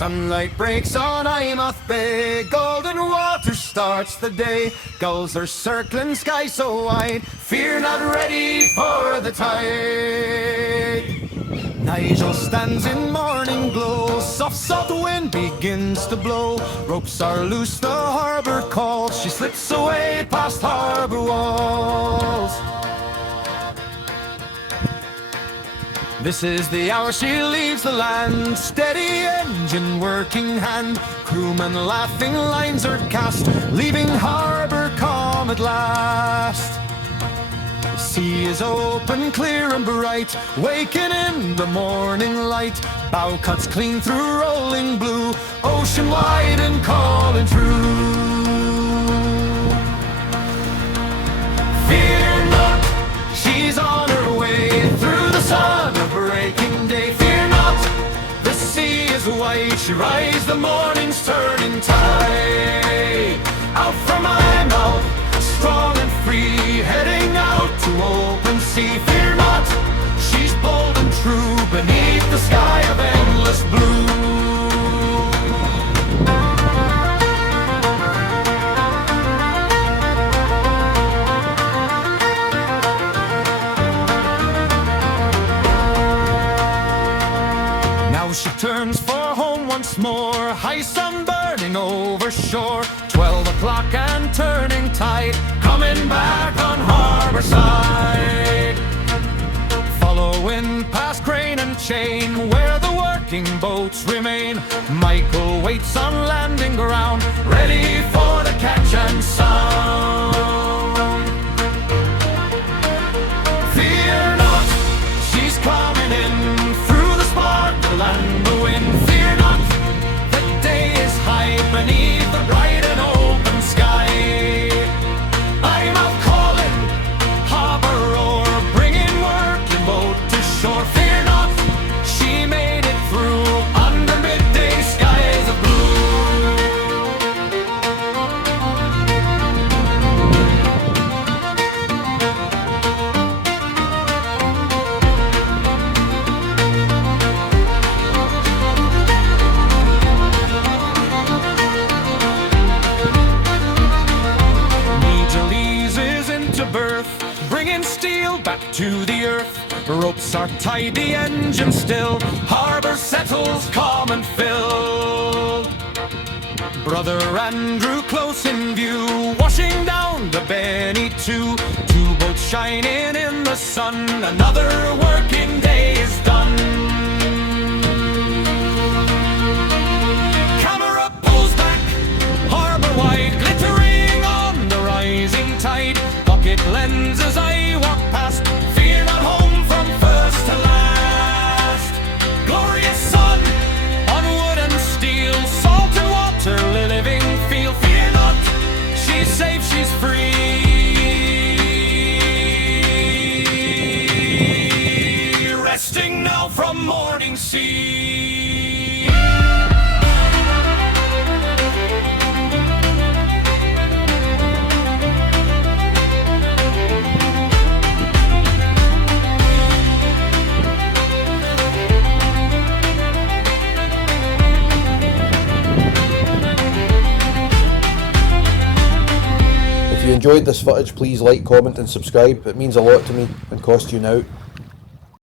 Sunlight breaks on Eyemouth Bay, golden water starts the day. Gulls are circling sky so wide, fear not, ready for the tide. Nigel stands in morning glow, soft soft wind begins to blow. Ropes are loose, the harbour calls, she slips away past harbour walls. This is the hour she leaves the land, steady engine working hand. Crewmen laughing, lines are cast, leaving harbour calm at last. The sea is open, clear and bright, waking in the morning light. Bow cuts clean through rolling blue, ocean wide and calling true. Fear not, she's on her way through the sun of breaking day. Fear not, the sea is white, she rides the morning's turning tide. Out from Eyemouth, strong and free, heading out to open sea. Fear not, she's bold and true, beneath the sky of endless blue. Now she turns for home once more, high sun burning over shore. 12 o'clock and turning tide, coming back on harbour side. Following past crane and chain, where the working boats remain. Michael waits on landing ground, ready for the catch and sound. Fear not, she's coming in through the sparkle and the wind. Fear not, the day is high beneath the bright and open sky. Eyemouth calling, harbour roar, bringing working boat to shore. Fear not, she made it through under midday skies of blue. Berth, bringing steel back to the earth. Ropes are tied, the engine still, harbour settles calm and filled. Brother Andrew close in view, washing down the Benny too. Two boats shining in the sun, another working day is done. Camera pulls back, harbour wide, glittering on the rising tide. Pocket lenses I walk past, fear not, home from first to last. Glorious sun on wood and steel, salt and water, living feel. Fear not, she's safe, she's free, resting now from morning sea. If you enjoyed this footage, please like, comment and subscribe. It means a lot to me and costs you now.